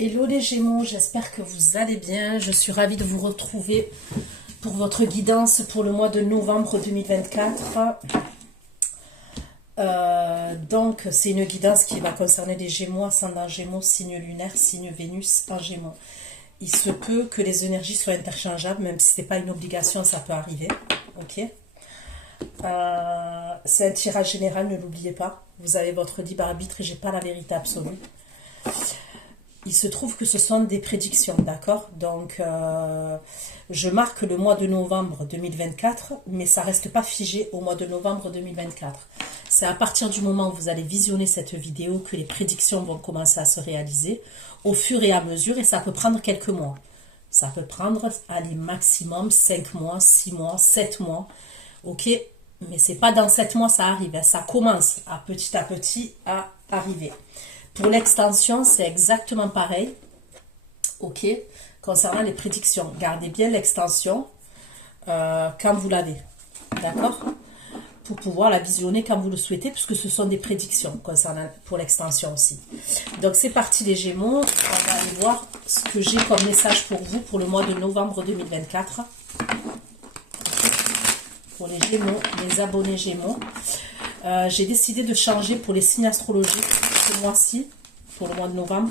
Hello les Gémeaux, j'espère que vous allez bien. Je suis ravie de vous retrouver pour votre guidance pour le mois de novembre 2024. Donc, c'est une guidance qui va concerner les Gémeaux, ascendant Gémeaux, signe lunaire, signe Vénus en Gémeaux. Il se peut que les énergies soient interchangeables, même si ce n'est pas une obligation, ça peut arriver. Ok. C'est un tirage général, ne l'oubliez pas. Vous avez votre libre arbitre et j'ai pas la vérité absolue. Il se trouve que ce sont des prédictions, d'accord? Donc, je marque le mois de novembre 2024, mais ça ne reste pas figé au mois de novembre 2024. C'est à partir du moment où vous allez visionner cette vidéo que les prédictions vont commencer à se réaliser au fur et à mesure, et ça peut prendre quelques mois. Ça peut prendre, allez, maximum 5 mois, 6 mois, 7 mois, ok? Mais c'est pas dans 7 mois ça arrive, hein. Ça commence à petit arriver. Pour l'extension, c'est exactement pareil. Ok. Concernant les prédictions, gardez bien l'extension quand vous l'avez. D'accord? Pour pouvoir la visionner quand vous le souhaitez, puisque ce sont des prédictions concernant pour l'extension aussi. Donc c'est parti les Gémeaux. On va aller voir ce que j'ai comme message pour vous pour le mois de novembre 2024. Pour les Gémeaux, les abonnés Gémeaux. J'ai décidé de changer pour les signes astrologiques ce mois-ci, pour le mois de novembre.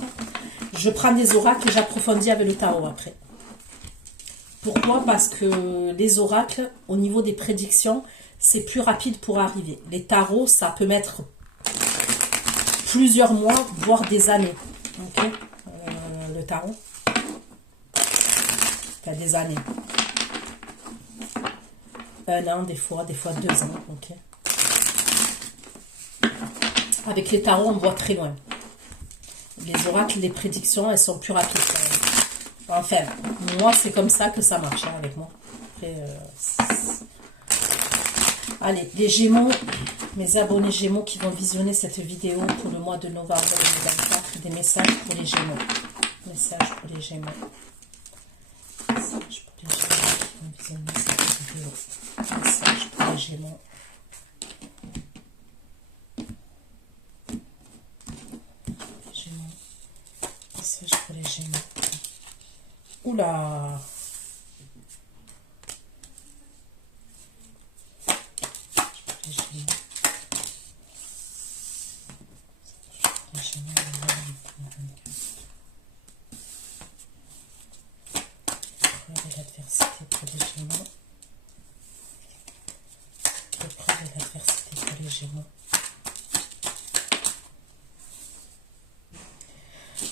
Je prends des oracles et j'approfondis avec le tarot après. Pourquoi? Parce que les oracles, au niveau des prédictions, c'est plus rapide pour arriver. Les tarots, ça peut mettre plusieurs mois, voire des années. Okay, le tarot, ça des années. 1 an, des fois 2 ans. Okay. Avec les tarots, on voit très loin. Les oracles, les prédictions, elles sont plus rapides. Enfin, moi, c'est comme ça que ça marche hein, avec moi. Après, allez, les Gémeaux, mes abonnés Gémeaux qui vont visionner cette vidéo pour le mois de novembre 2024, des messages pour les Gémeaux. Messages pour les Gémeaux. Messages pour les Gémeaux qui vont visionner cette vidéo. Messages pour les Gémeaux. Message pour les Gémeaux. Oula! Les Gémeaux. Les Gémeaux. L'épreuve et l'adversité pour les Gémeaux. L'épreuve et l'adversité pour les Gémeaux.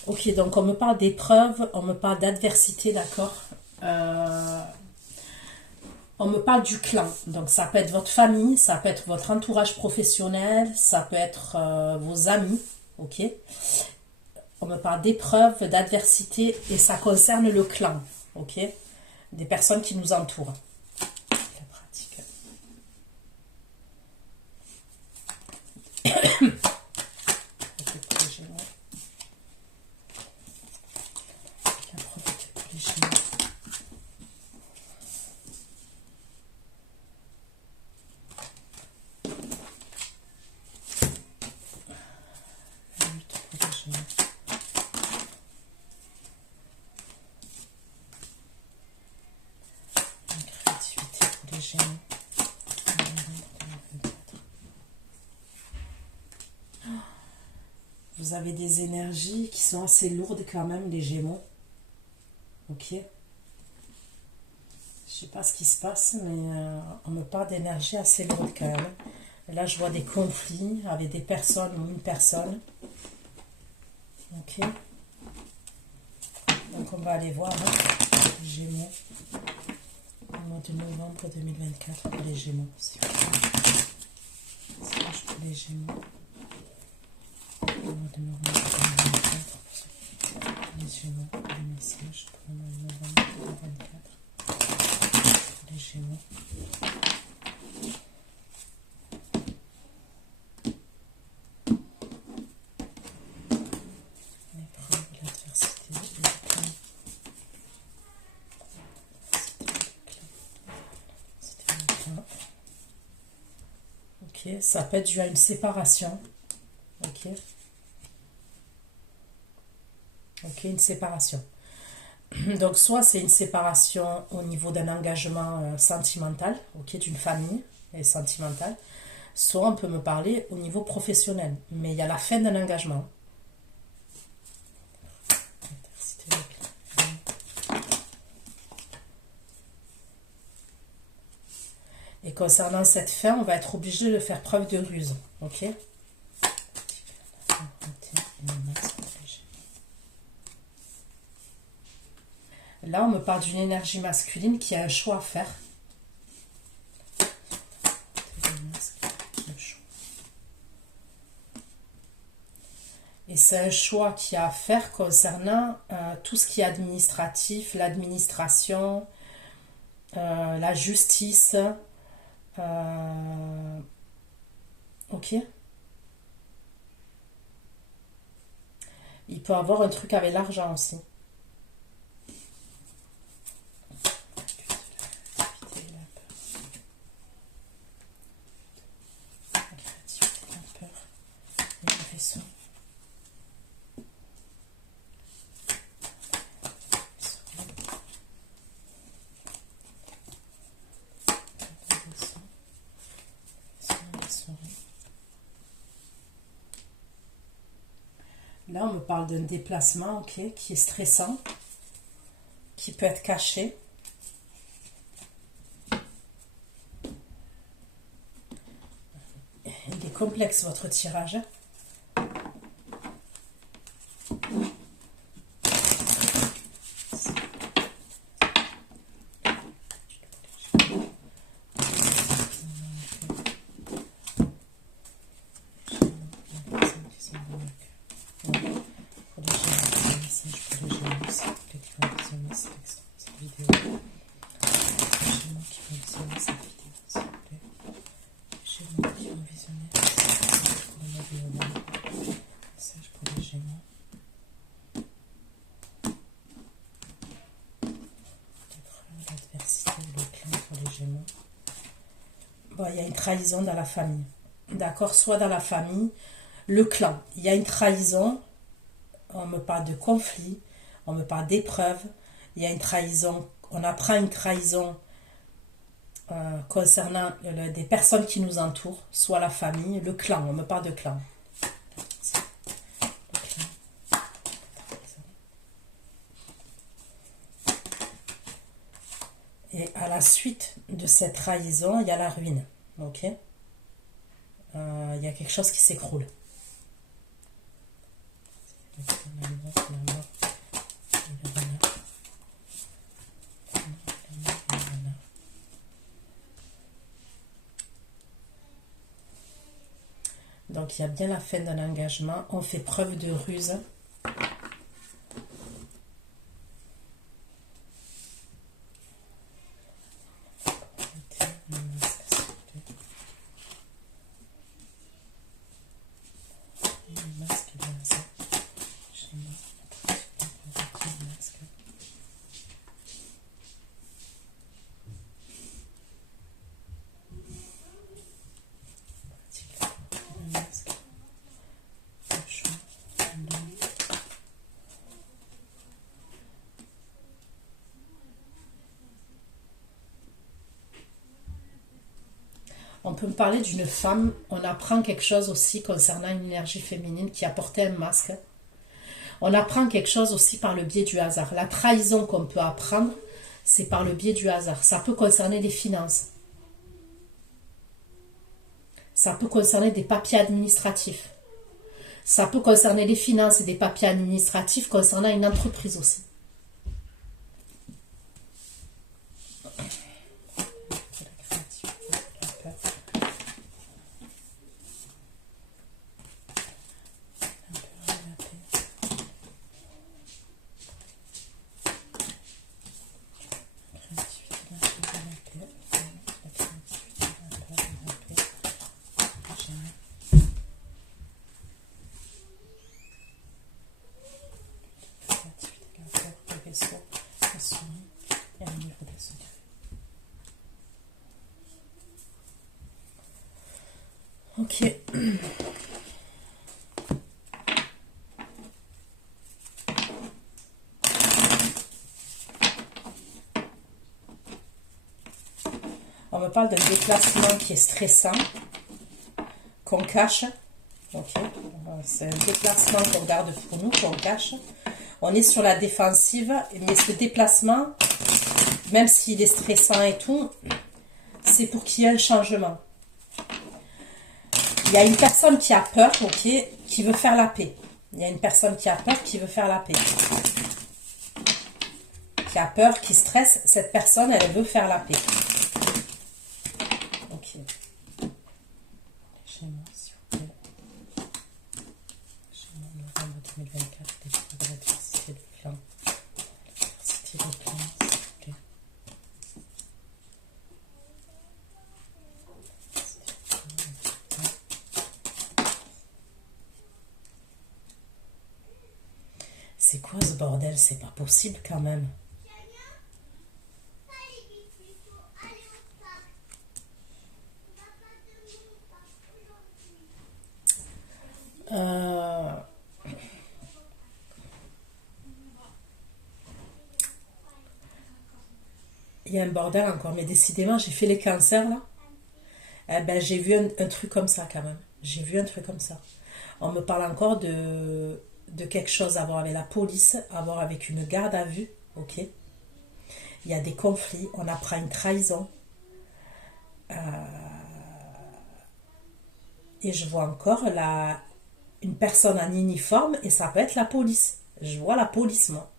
Ok, donc on me parle d'épreuves, on me parle d'adversité, d'accord. On me parle du clan, donc ça peut être votre famille, ça peut être votre entourage professionnel, ça peut être vos amis, ok. On me parle d'épreuves, d'adversité et ça concerne le clan, ok. Des personnes qui nous entourent. La pratique. Vous avez des énergies qui sont assez lourdes quand même, les Gémeaux. Ok. Je sais pas ce qui se passe, mais on me parle d'énergie assez lourde quand même. Et là, je vois des conflits avec des personnes ou une personne. Ok. Donc, on va aller voir hein, les Gémeaux. Au mois de novembre 2024 pour les Gémeaux. C'est pour les Gémeaux. Au mois de novembre 2024. Les Gémeaux. Les messages pour le mois de novembre 2024. Pour les Gémeaux. L'épreuve, l'adversité, le clan. C'était le clan. Ok, ça peut être dû à une séparation. Ok. Ok, une séparation. Donc, soit c'est une séparation au niveau d'un engagement sentimental, ok, d'une famille et sentimentale, soit on peut me parler au niveau professionnel. Mais il y a la fin d'un engagement. Et concernant cette fin, on va être obligé de faire preuve de ruse. Ok? Là, on me parle d'une énergie masculine qui a un choix à faire. Et c'est un choix qu'il y a à faire concernant tout ce qui est administratif, l'administration, la justice. Ok. Il peut avoir un truc avec l'argent aussi. Là, on me parle d'un déplacement, ok, qui est stressant, qui peut être caché. Il est complexe, votre tirage. Bon, il y a une trahison dans la famille. D'accord? Soit dans la famille, le clan. Il y a une trahison. On me parle de conflit. On me parle d'épreuve. Il y a une trahison. On apprend une trahison concernant des personnes qui nous entourent. Soit la famille, le clan. On me parle de clan. Et à la suite de cette trahison, il y a la ruine. Ok? Il y a quelque chose qui s'écroule. Donc il y a bien la fin d'un engagement. On fait preuve de ruse. On peut me parler d'une femme, on apprend quelque chose aussi concernant une énergie féminine qui a porté un masque. On apprend quelque chose aussi par le biais du hasard. La trahison qu'on peut apprendre, c'est par le biais du hasard. Ça peut concerner les finances. Ça peut concerner des papiers administratifs. Ça peut concerner les finances et des papiers administratifs concernant une entreprise aussi. Ok. me parle d'un déplacement qui est stressant, qu'on cache. Ok, c'est un déplacement qu'on garde pour nous, qu'on cache. On est sur la défensive, mais ce déplacement, même s'il est stressant et tout, c'est pour qu'il y ait un changement. Il y a une personne qui a peur, ok, qui veut faire la paix. Il y a une personne qui a peur, qui veut faire la paix. Qui a peur, qui stresse, cette personne, elle veut faire la paix. Ok. Chez moi, s'il vous plaît. Chez moi, novembre 2024, des choses de l'adversité de clan. L'adversité de clan, s'il vous plaît. C'est quoi ce bordel? C'est pas possible quand même. Il y a un bordel encore, mais décidément, j'ai fait les cancers là. Eh ben, j'ai vu un truc comme ça quand même. J'ai vu un truc comme ça. On me parle encore de quelque chose à voir avec la police, à voir avec une garde à vue, ok. Il y a des conflits, on apprend une trahison. Et je vois encore une personne en uniforme et ça peut être la police. Je vois la police, moi.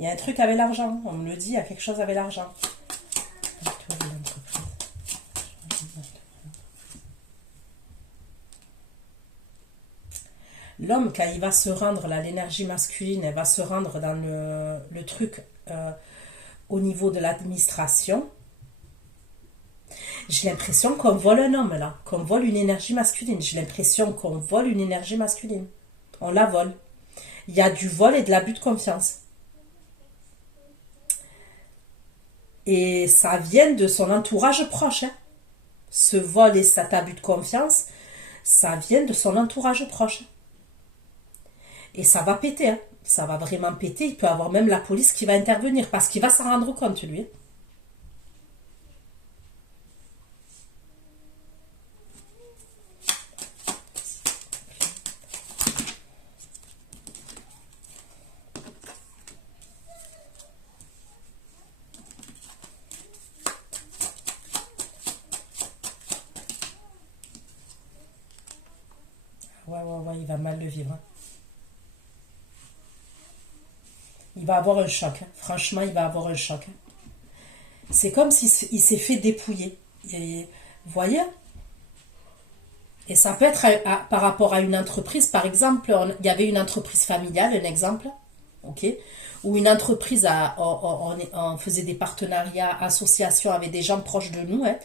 Il y a un truc avec l'argent, on me le dit, il y a quelque chose avec l'argent. L'homme, quand il va se rendre, là, l'énergie masculine, elle va se rendre dans le truc au niveau de l'administration. J'ai l'impression qu'on vole un homme, là, qu'on vole une énergie masculine. J'ai l'impression qu'on vole une énergie masculine. On la vole. Il y a du vol et de l'abus de confiance. Et ça vient de son entourage proche. Hein. Ce vol et cet abus de confiance, ça vient de son entourage proche. Et ça va péter. Hein. Ça va vraiment péter. Il peut y avoir même la police qui va intervenir parce qu'il va s'en rendre compte, lui. Ouais, il va mal le vivre. Hein. Il va avoir un choc. Hein. Franchement, il va avoir un choc. Hein. C'est comme s'il s'est fait dépouiller. Et, vous voyez? Et ça peut être par rapport à une entreprise. Par exemple, il y avait une entreprise familiale, un exemple. Ok, ou une entreprise, on faisait des partenariats, associations avec des gens proches de nous, hein,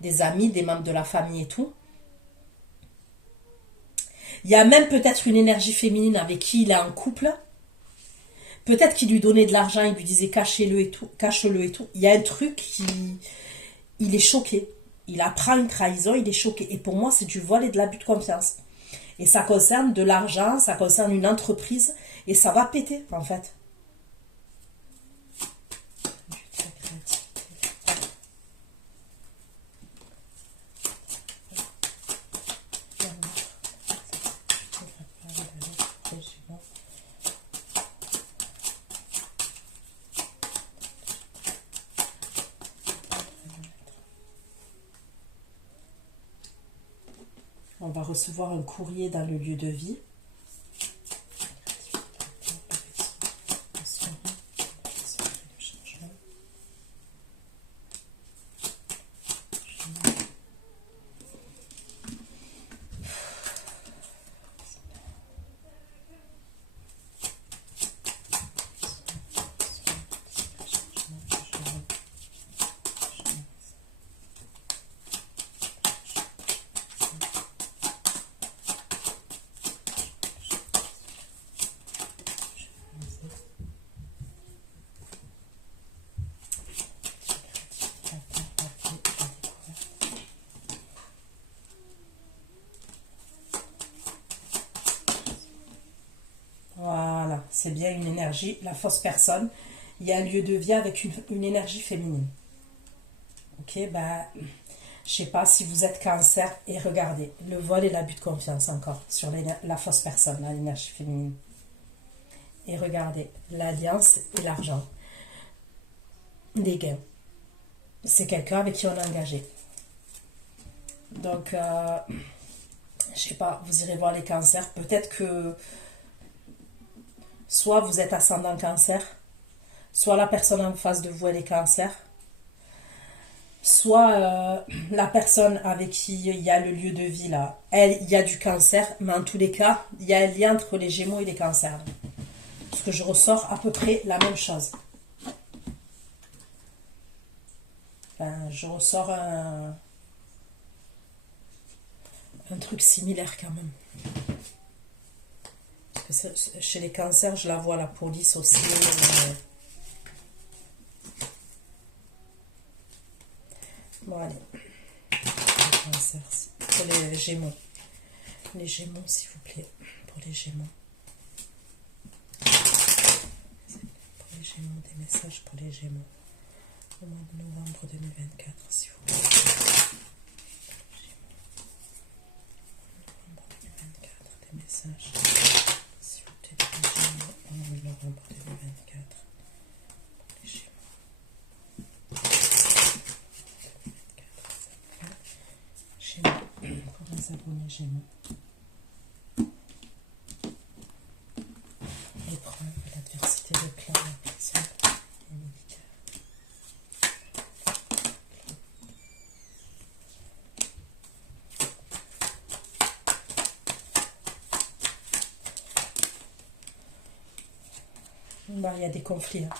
des amis, des membres de la famille et tout. Il y a même peut-être une énergie féminine avec qui il est en couple. Peut-être qu'il lui donnait de l'argent, il lui disait cachez-le et tout, cache-le et tout. Il y a un truc il est choqué. Il apprend une trahison, il est choqué. Et pour moi, c'est du vol et de l'abus de confiance. Et ça concerne de l'argent, ça concerne une entreprise, et ça va péter, en fait. On va recevoir un courrier dans le lieu de vie. c'est bien une énergie, la fausse personne. Il y a un lieu de vie avec une énergie féminine. Ok, bah, je sais pas si vous êtes cancer, et regardez, le vol et l'abus de confiance encore, sur la fausse personne, l'énergie féminine. Et regardez, l'alliance et l'argent. Des gains. C'est quelqu'un avec qui on est engagé. Donc, je sais pas, vous irez voir les cancers. Peut-être que soit vous êtes ascendant cancer, soit la personne en face de vous elle est cancer, soit la personne avec qui il y a le lieu de vie là, elle, il y a du cancer, mais en tous les cas, il y a un lien entre les Gémeaux et les cancers. Parce que je ressors à peu près la même chose. Enfin, je ressors un truc similaire quand même. Parce que chez les cancers, je la vois, la police aussi. Bon, allez. Les cancers, pour les Gémeaux. Les Gémeaux, s'il vous plaît. Pour les Gémeaux. Pour les Gémeaux, des messages pour les Gémeaux. Au mois de novembre 2024, s'il vous plaît. Novembre 2024, des messages. S'il vous plaît, pour les Gémeaux. Au mois de novembre 2024. Pour les Gémeaux. Gémeaux. Pour les abonnés Gémeaux. L'épreuve, l'adversité, le clan, la prison, les militaires. Bah, il y a des conflits. Hein.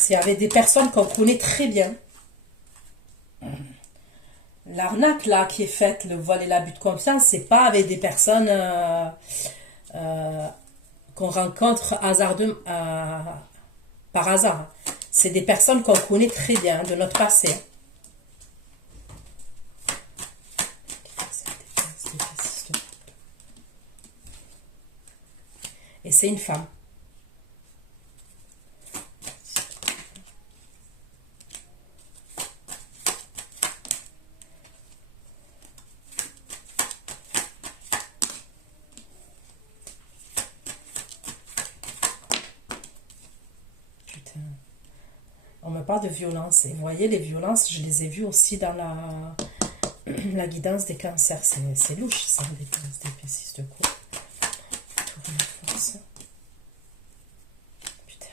C'est avec des personnes qu'on connaît très bien. L'arnaque là qui est faite, le vol et l'abus de confiance, c'est pas avec des personnes qu'on rencontre par hasard. C'est des personnes qu'on connaît très bien de notre passé. Et c'est une femme. On me parle de violence. Et vous voyez, les violences, je les ai vues aussi dans la guidance des cancers. C'est louche, ça, des guidances des P6 de coupe. Tour de force. Putain.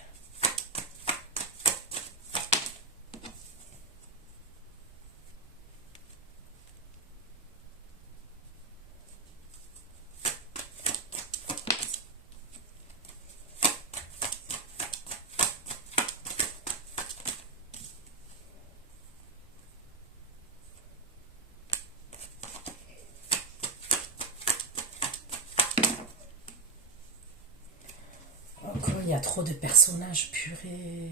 Encore, il y a trop de personnages, purée.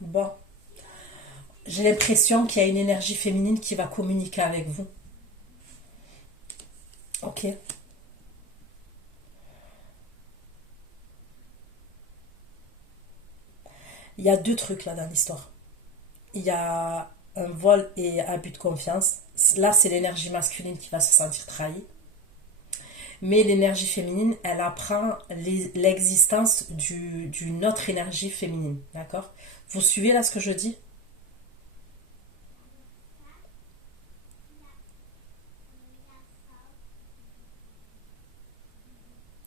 Bon, j'ai l'impression qu'il y a une énergie féminine qui va communiquer avec vous. Ok. Il y a deux trucs là dans l'histoire. Il y a un vol et abus de confiance. Là, c'est l'énergie masculine qui va se sentir trahie. Mais l'énergie féminine, elle apprend l'existence d'une autre énergie féminine. D'accord? Vous suivez là ce que je dis?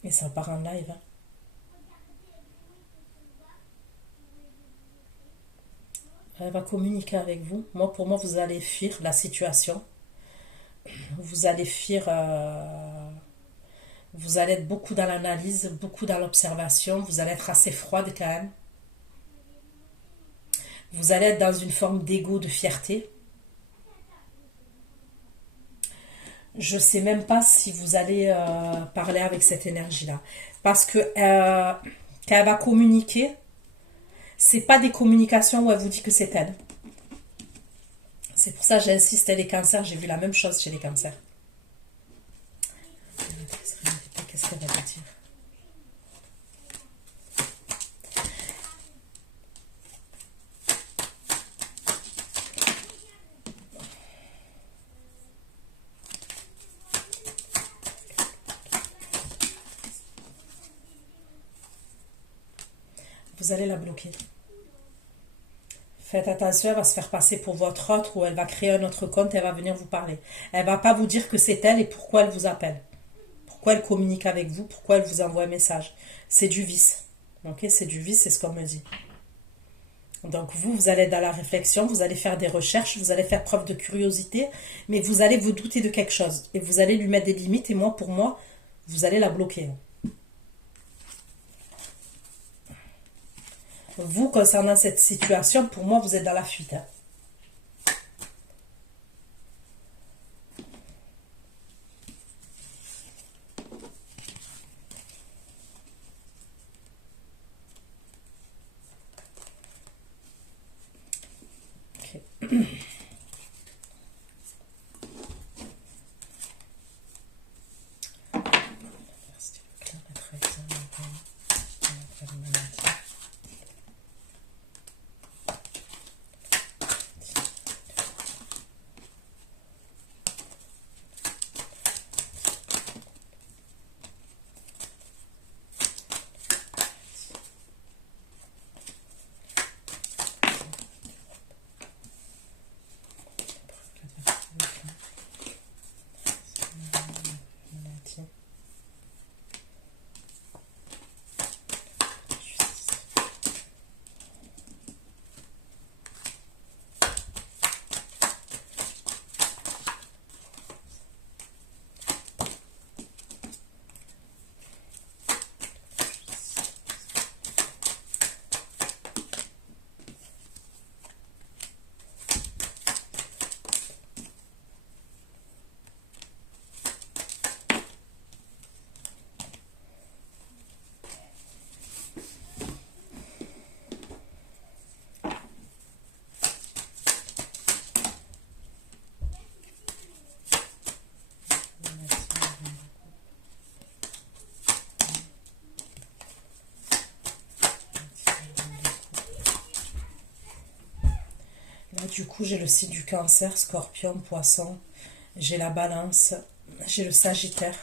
Et ça part en live, hein. Elle va communiquer avec vous. Moi, pour moi, vous allez fuir la situation. Vous allez fuir. Vous allez être beaucoup dans l'analyse, beaucoup dans l'observation. Vous allez être assez froide quand même. Vous allez être dans une forme d'ego, de fierté. Je sais même pas si vous allez parler avec cette énergie-là. Parce que quand elle va communiquer, c'est pas des communications où elle vous dit que c'est elle. C'est pour ça que j'insiste, les cancers, j'ai vu la même chose chez les cancers. Qu'est-ce qu'elle va vous dire? Vous allez la bloquer. Faites attention, elle va se faire passer pour votre autre ou elle va créer un autre compte et elle va venir vous parler. Elle va pas vous dire que c'est elle et pourquoi elle vous appelle. Pourquoi elle communique avec vous, pourquoi elle vous envoie un message. C'est du vice. Ok, c'est du vice, c'est ce qu'on me dit. Donc vous allez être dans la réflexion, vous allez faire des recherches, vous allez faire preuve de curiosité, mais vous allez vous douter de quelque chose. Et vous allez lui mettre des limites et moi, pour moi, vous allez la bloquer. Vous, concernant cette situation, pour moi, vous êtes dans la fuite. Hein. Okay. Là, du coup, j'ai le signe du cancer, scorpion, poisson. J'ai la balance. J'ai le sagittaire.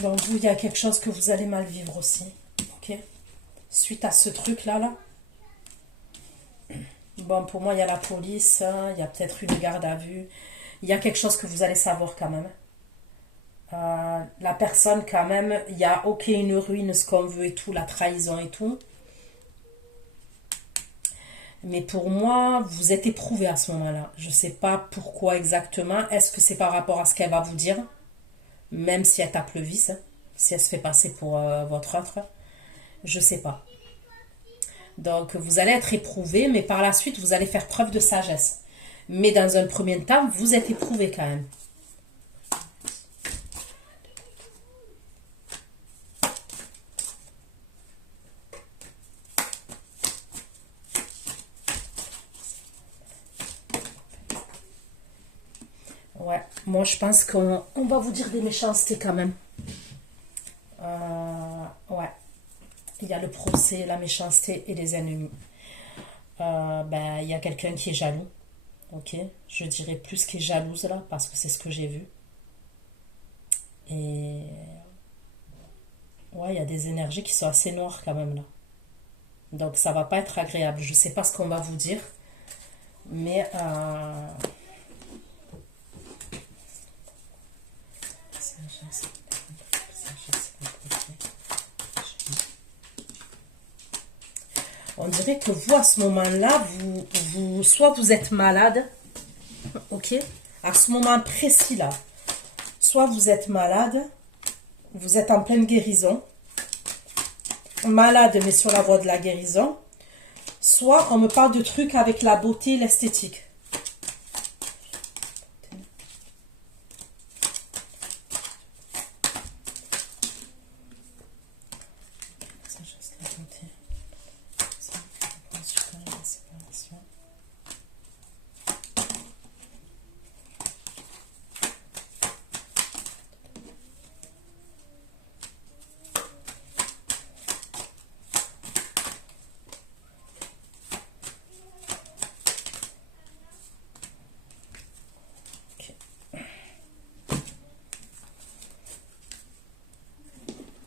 Bon, vous, il y a quelque chose que vous allez mal vivre aussi. Ok? Suite à ce truc-là, là. Bon, pour moi, il y a la police, hein, il y a peut-être une garde à vue. Il y a quelque chose que vous allez savoir quand même. La personne, quand même, il y a ok, une ruine, ce qu'on veut et tout, la trahison et tout. Mais pour moi, vous êtes éprouvé à ce moment-là. Je ne sais pas pourquoi exactement. Est-ce que c'est par rapport à ce qu'elle va vous dire? Même si elle tape le vice, hein, si elle se fait passer pour votre autre. Je ne sais pas. Donc, vous allez être éprouvé, mais par la suite, vous allez faire preuve de sagesse. Mais dans un premier temps, vous êtes éprouvé quand même. Ouais, moi je pense qu'on va vous dire des méchancetés quand même. Ouais, il y a le procès, la méchanceté et les ennemis. Ben, il y a quelqu'un qui est jaloux. Ok, je dirais plus qui est jalouse là, parce que c'est ce que j'ai vu. Et ouais, il y a des énergies qui sont assez noires quand même là. Donc ça va pas être agréable. Je sais pas ce qu'on va vous dire, mais on dirait que vous, à ce moment-là, soit vous êtes malade, ok, à ce moment précis-là, soit vous êtes malade, vous êtes en pleine guérison, malade mais sur la voie de la guérison, soit on me parle de trucs avec la beauté et l'esthétique.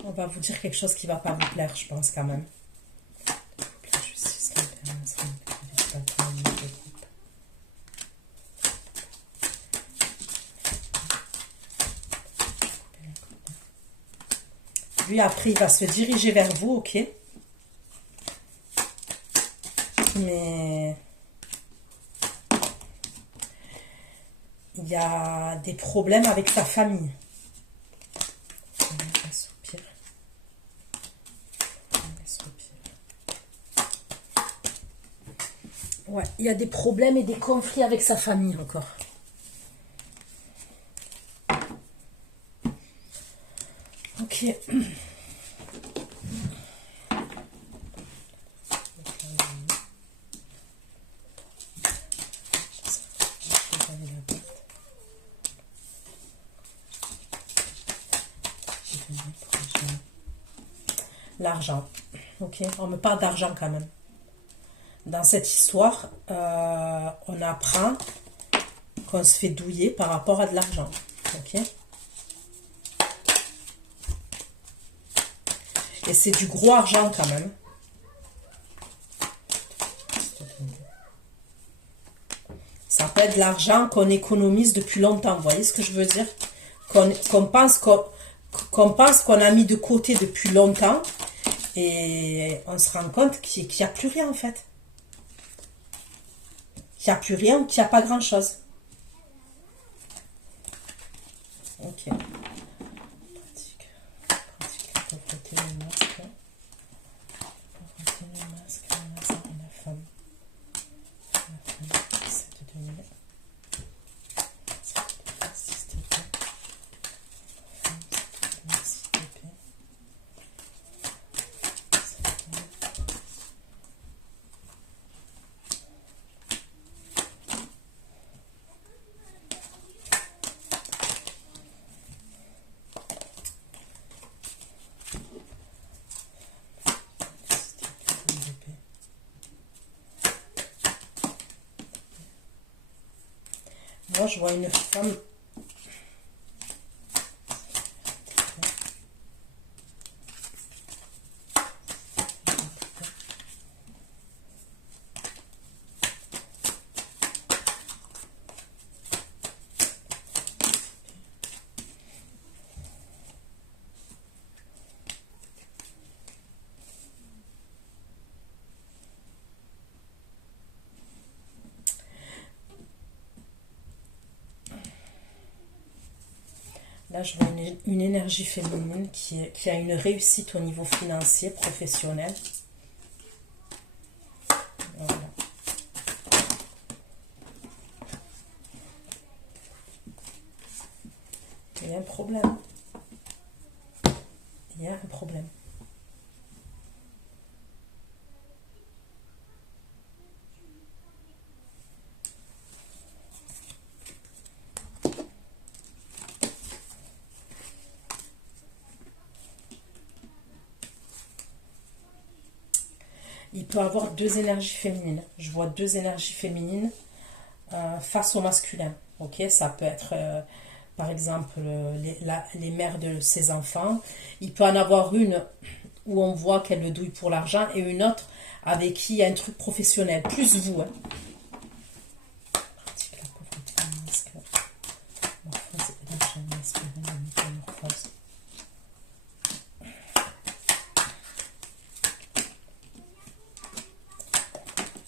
On va vous dire quelque chose qui va pas vous plaire, je pense, quand même. Lui, après, il va se diriger vers vous, ok? Mais il y a des problèmes avec sa famille. Ouais, il y a des problèmes et des conflits avec sa famille encore. Ok. L'argent. Ok, on me parle d'argent quand même. Dans cette histoire, on apprend qu'on se fait douiller par rapport à de l'argent. Ok. Et c'est du gros argent quand même. Ça peut être de l'argent qu'on économise depuis longtemps. Vous voyez ce que je veux dire? Qu'on pense qu'on a mis de côté depuis longtemps. Et on se rend compte qu'il n'y a plus rien en fait. Qu'il n'y a plus rien ou qu'il n'y a pas grand chose. Ok. Pratique. Pratique la pauvreté, le masque. La pauvreté, le masque, la masse et la femme. La femme, 7 de denier. 7 de 6 d'épée. La femme, 7 de 6 d'épée. Moi, je vois une femme. Là, je vois une énergie féminine qui a une réussite au niveau financier, professionnel. Voilà. Il y a un problème. Il y a un problème. Il peut avoir deux énergies féminines. Je vois deux énergies féminines face au masculin. Ok, ça peut être par exemple les mères de ses enfants. Il peut en avoir une où on voit qu'elle le douille pour l'argent et une autre avec qui il y a un truc professionnel. Plus vous. Hein.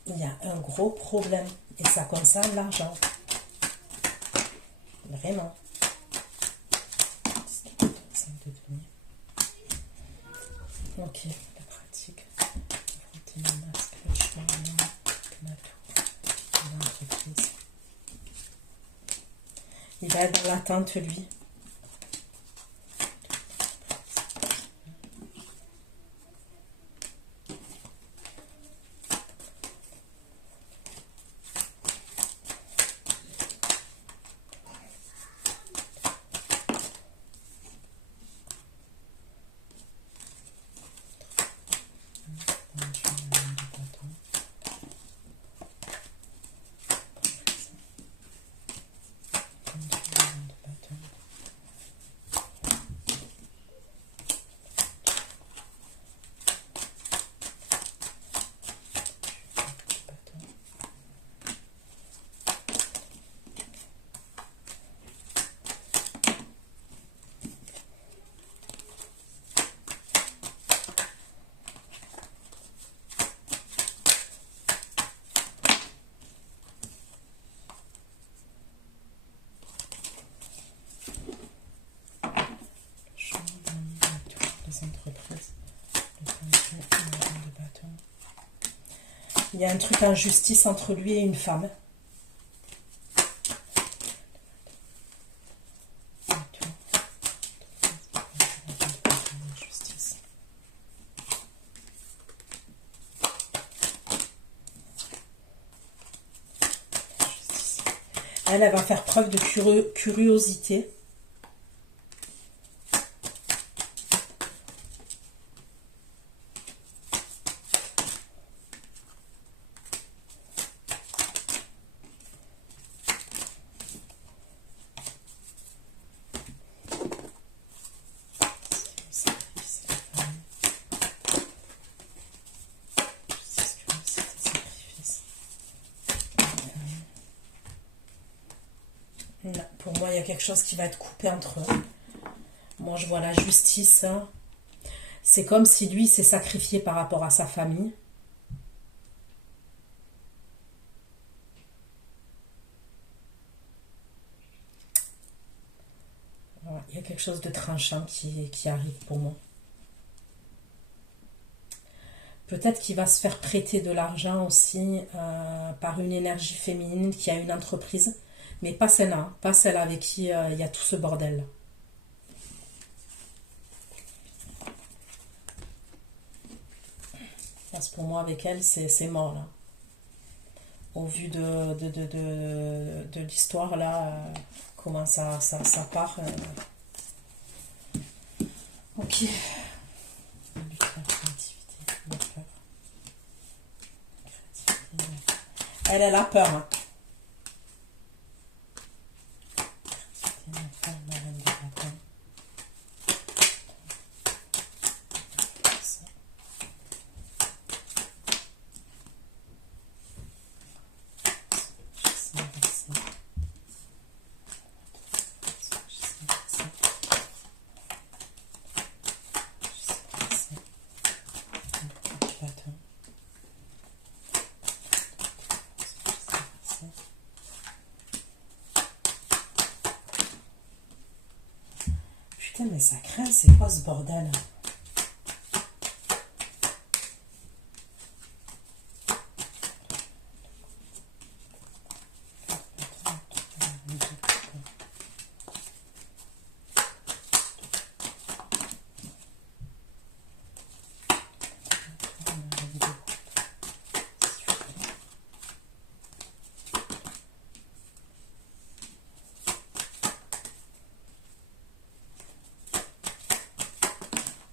Il y a un gros problème et ça concerne l'argent. Vraiment. Ok, la pratique. Il va être dans l'attente, lui. Entreprises. Il y a un truc d'injustice entre lui et une femme. Elle va faire preuve de curiosité. Non, pour moi, il y a quelque chose qui va être coupé entre eux. Moi, je vois la justice. Hein. C'est comme si lui s'est sacrifié par rapport à sa famille. Voilà, il y a quelque chose de tranchant qui arrive pour moi. Peut-être qu'il va se faire prêter de l'argent aussi par une énergie féminine qui a une entreprise. Mais pas celle-là, pas celle avec qui il y a tout ce bordel. Parce que pour moi, avec elle, c'est mort, là. Au vu de l'histoire, là, comment ça part. Ok. Elle a peur. Hein. mais ça craint, c'est quoi ce bordel?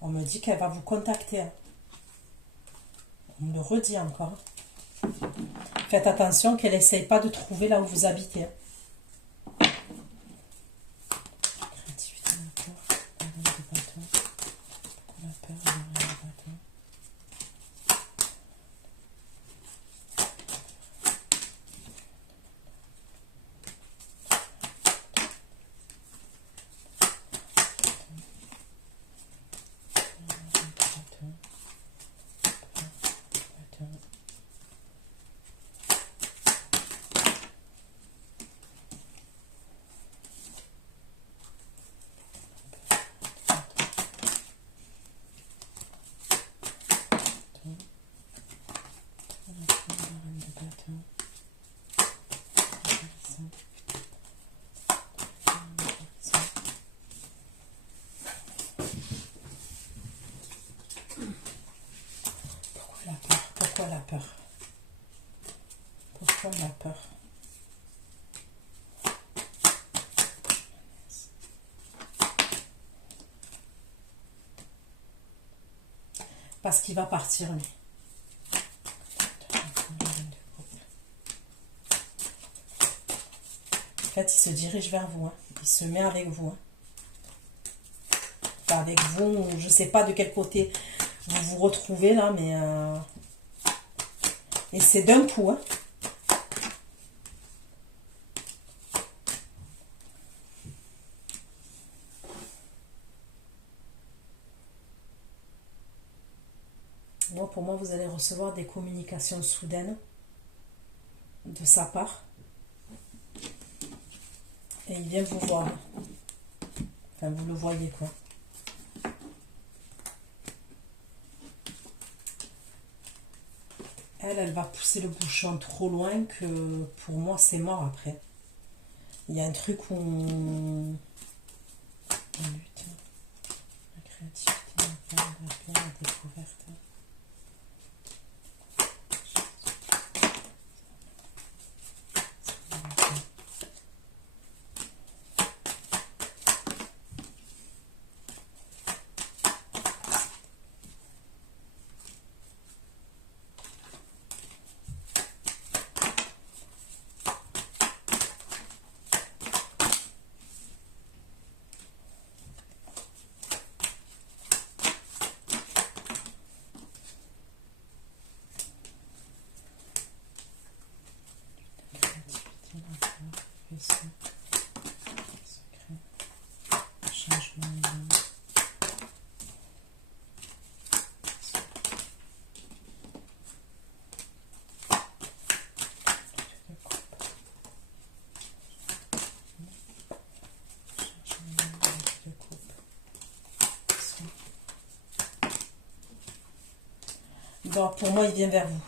On me dit qu'elle va vous contacter. Hein. On me le redit encore. Faites attention qu'elle n'essaye pas de trouver là où vous habitez. Hein. Créativité, la peur, la reine de bâton. La peur, la reine de bâton. Pourquoi la peur? Pourquoi la peur? Parce qu'il va partir, lui. En fait, il se dirige vers vous. Hein. Il se met avec vous. Hein. Enfin, avec vous, je ne sais pas de quel côté vous vous retrouvez là, mais... Et c'est d'un coup. Hein. Moi, pour moi, vous allez recevoir des communications soudaines de sa part. Et il vient vous voir. Enfin, vous le voyez, quoi. Elle va pousser le bouchon trop loin que pour moi, c'est mort après. Il y a un truc où on lutte. La créativité, la paix, la découverte. Donc, pour moi, il vient vers vous.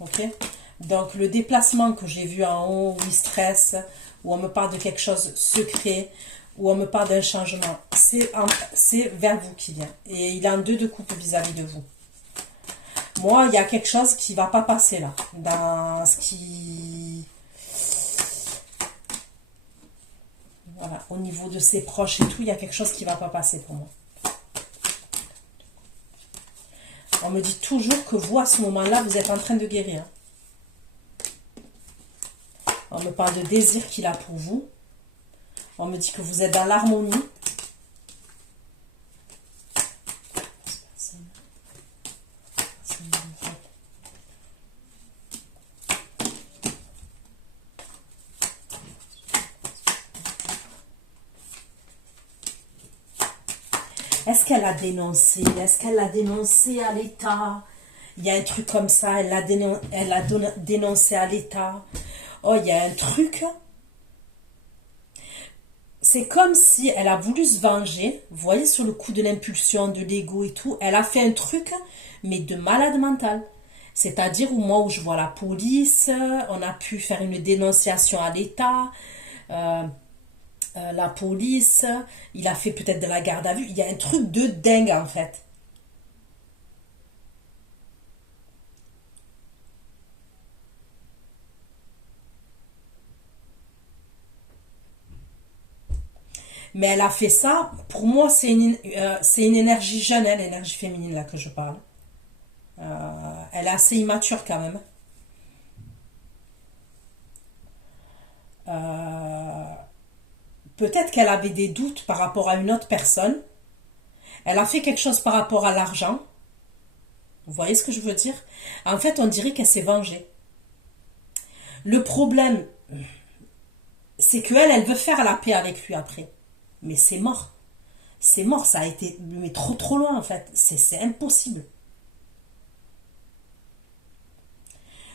Ok? Donc, le déplacement que j'ai vu en haut, où il stresse, où on me parle de quelque chose de secret, où on me parle d'un changement, c'est vers vous qu'il vient. Et il est en deux de coupe vis-à-vis de vous. Moi, il y a quelque chose qui ne va pas passer là. Dans ce qui... Voilà, au niveau de ses proches et tout, il y a quelque chose qui ne va pas passer pour moi. On me dit toujours que vous, à ce moment-là, vous êtes en train de guérir. On me parle de désir qu'il a pour vous. On me dit que vous êtes dans l'harmonie. Est-ce qu'elle a dénoncé? Est-ce qu'elle a dénoncé à l'État? Il y a un truc comme ça, elle a dénoncé à l'État. Oh, il y a un truc. c'est comme si elle a voulu se venger. Vous voyez, sur le coup de l'impulsion, de l'ego et tout, elle a fait un truc, mais de malade mental. C'est-à-dire où moi, où je vois la police, on a pu faire une dénonciation à l'État, euh, la police, il a fait peut-être de la garde à vue. Il y a un truc de dingue en fait. Mais elle a fait ça, pour moi, c'est une énergie jeune, hein, l'énergie féminine là que je parle. Elle est assez immature quand même. Euh, Peut-être qu'elle avait des doutes par rapport à une autre personne. Elle a fait quelque chose par rapport à l'argent. Vous voyez ce que je veux dire? En fait, on dirait qu'elle s'est vengée. Le problème, c'est qu'elle, elle veut faire la paix avec lui après. Mais c'est mort. C'est mort, ça a été mais trop trop loin en fait. C'est impossible.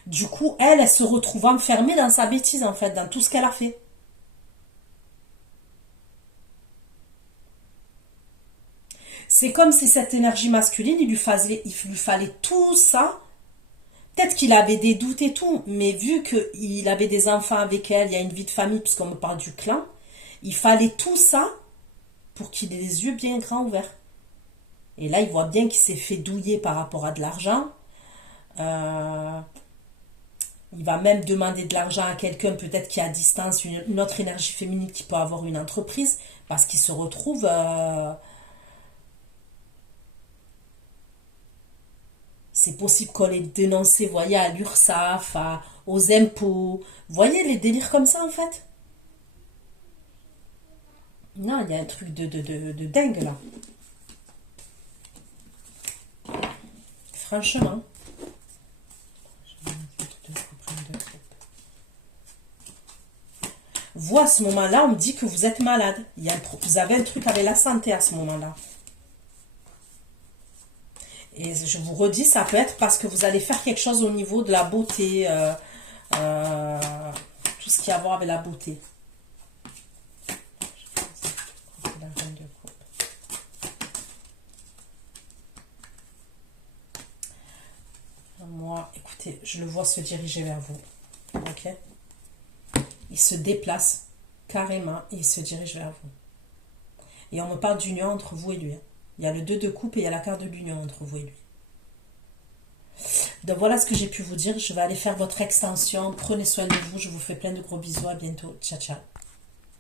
Du coup, elle se retrouve enfermée dans sa bêtise en fait, dans tout ce qu'elle a fait. C'est comme si cette énergie masculine, il lui fallait tout ça. Peut-être qu'il avait des doutes et tout, mais vu qu'il avait des enfants avec elle, il y a une vie de famille, puisqu'on me parle du clan, il fallait tout ça pour qu'il ait les yeux bien grands ouverts. Et là, il voit bien qu'il s'est fait douiller par rapport à de l'argent. Euh, il va même demander de l'argent à quelqu'un, peut-être qui est à distance, une autre énergie féminine qui peut avoir une entreprise, parce qu'il se retrouve... c'est possible qu'on les dénonce, vous voyez, à l'URSSAF, aux impôts. Vous voyez les délires comme ça, en fait? Non, il y a un truc de dingue, là. Franchement. Vous, à ce moment-là, on me dit que vous êtes malade. Vous avez un truc avec la santé à ce moment-là. Et je vous redis, ça peut être parce que vous allez faire quelque chose au niveau de la beauté, euh, tout ce qui a à voir avec la beauté. Moi, écoutez, je le vois se diriger vers vous. Ok? Il se déplace carrément et il se dirige vers vous. Et on me parle d'union entre vous et lui. Il y a le 2 de coupe et il y a la carte de l'union entre vous et lui. Donc voilà ce que j'ai pu vous dire. Je vais aller faire votre extension. Prenez soin de vous. Je vous fais plein de gros bisous. À bientôt. Ciao, ciao.